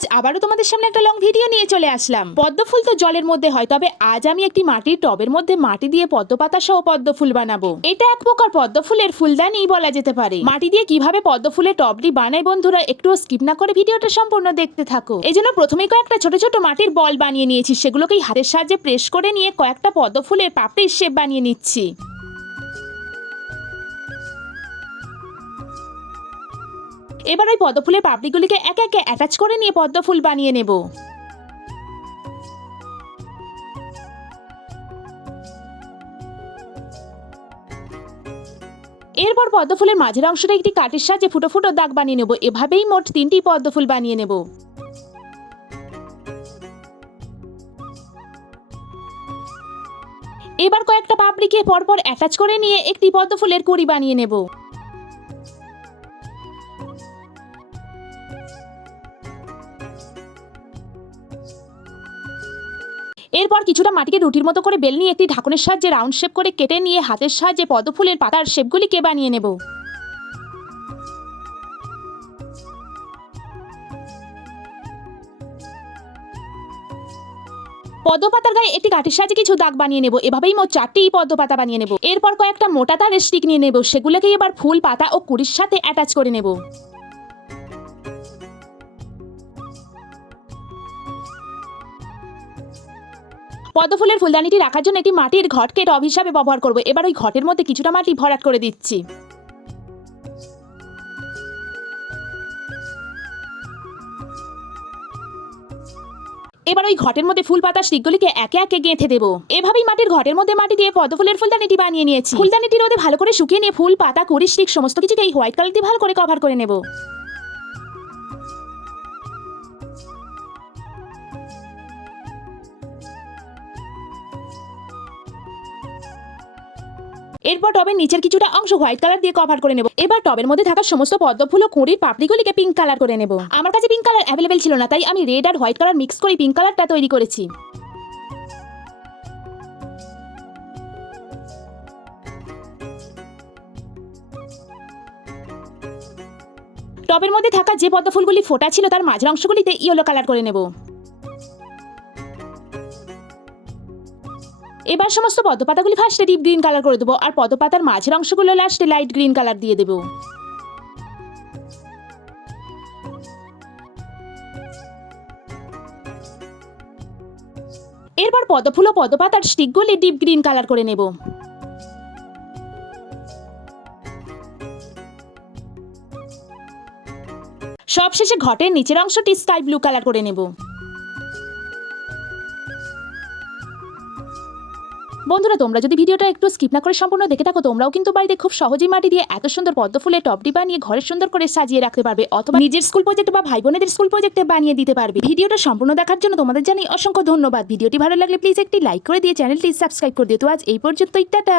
আজ আবারও তোমাদের সামনে একটা লং ভিডিও নিয়ে চলে আসলাম। পদ্ম ফুল তো জলের মধ্যে হয়, তবে আজ আমি একটি মাটির টবের মধ্যে মাটি দিয়ে পদ্ম পাতা সহ পদ্ম ফুল বানাবো। এটা এক প্রকার পদ্ম ফুলের ফুলদানি বলা যেতে পারে। মাটি দিয়ে কীভাবে পদ্ম ফুলের টবটি বানায় বন্ধুরা, একটুও স্কিপ না করে ভিডিওটা সম্পূর্ণ দেখতে থাকো। এই জন্য প্রথমেই কয়েকটা ছোট ছোট মাটির বল বানিয়ে নিয়েছি, সেগুলোকেই হাতের সাহায্যে প্রেস করে নিয়ে কয়েকটা পদ্ম ফুলের পাপড়ির শেপ বানিয়ে নিচ্ছি। এবার ওই পদ্মফুলের পাপড়িগুলিকে একে একে অ্যাটাচ করে নিয়ে পদ্মফুল বানিয়ে নেব। এরপর পদ্মফুলের মাঝের অংশটা একটি কাঠের সাহায্যে ফুটো ফুটো দাগ বানিয়ে নেব। এভাবেই মোট তিনটি পদ্মফুল বানিয়ে নেব। এবার কয়েকটা পাপড়িকে পরপর অ্যাটাচ করে নিয়ে একটি পদ্মফুলের কুড়ি বানিয়ে নেব। এরপর কিছুটা মাটিকে রুটির মতো করে বেল নিয়ে একটি ঢাকনের সাহায্যে রাউন্ড শেপ করে কেটে নিয়ে হাতের সাহায্যে পদ্মফুলের পাতার শেপগুলিকে বানিয়ে নেব। পদ্ম পাতার গায়ে একটি কাঠের সাহায্যে কিছু দাগ বানিয়ে নেব। এভাবেই মোট চারটি পদ্মপাতা বানিয়ে নেব। এরপর কয়েকটা মোটা তারের স্টিক নিয়ে নেব। সেগুলোকে এবার ফুল, পাতা ও কুড়ির সাথে অ্যাটাচ করে নেব। পদ্ম ফুলের ফুলদানিটি রাখার জন্য একটি মাটির ঘটকে টব হিসাবে ব্যবহার করব। এবার ওই ঘটের মধ্যে কিছুটা মাটি ভরাট করে দিচ্ছি। এবার ওই ঘটের মধ্যে ফুল পাতা স্টিকগুলিকে একে একে গেঁথে দেবো। এভাবেই মাটির ঘটের মধ্যে মাটি দিয়ে পদ্ম ফুলের ফুলদানিটি বানিয়ে নিয়েছি। ফুলদানিটি রোদে ভালো করে শুকিয়ে নিয়ে ফুল, পাতা, কুড়ি, স্টিক, সমস্ত কিছুকে এই হোয়াইট কালার দিয়ে ভালো করে কভার করে নেব। এরপর টবের নিচের কিছুটা অংশ হোয়াইট কালার দিয়ে কভার করে নেব। এবার টবের মধ্যে থাকা সমস্ত পদ্ম ফুল ও কুঁড়ির পাপড়িগুলিকে পিঙ্ক কালার করে নেব। আমার কাছে পিঙ্ক কালার অ্যাভেলেবেল ছিল না, তাই আমি রেড আর হোয়াইট কালার মিক্স করে পিঙ্ক কালারটা তৈরি করেছি। টবের মধ্যে থাকা যে পদ্ম ফুলগুলি ফোটা ছিল, তার মাঝের অংশগুলিতে ইয়েলো কালার করে নেব। এবার সমস্ত পদ্মপাতাগুলি ফার্স্টে ডিপ গ্রিন কালার করে দেবো, আর পদ্মপাতার মাঝের অংশগুলো লাস্টে লাইট গ্রিন কালার দিয়ে দেবো। এরপর পদ্মফুল ও পদ্মপাতার স্টিকগুলি ডিপ গ্রিন কালার করে নেব। সবশেষে ঘটের নিচের অংশটি স্কাই ব্লু কালার করে নেব। বন্ধুরা, তোমরা যদি ভিডিওটা একটু স্কিপ না করে সম্পূর্ণ দেখে থাকো, তোমরাও কিন্তু বাড়িতে খুব সহজেই মাটি দিয়ে এত সুন্দর পদ্ম ফুলের টপটি বানিয়ে ঘরে সুন্দর করে সাজিয়ে রাখতে পারবে অথবা নিজের স্কুল প্রজেক্ট বা ভাই বোনেদের স্কুল প্রজেক্টে বানিয়ে দিতে পারবে। ভিডিওটা সম্পূর্ণ দেখার জন্য তোমাদের জানাই অসংখ্য ধন্যবাদ। ভিডিওটি ভালো লাগলে প্লিজ একটি লাইক করে দিয়ে চ্যানেলটি সাবস্ক্রাইব করে দিও। তো আজ এই পর্যন্তই, টাটা!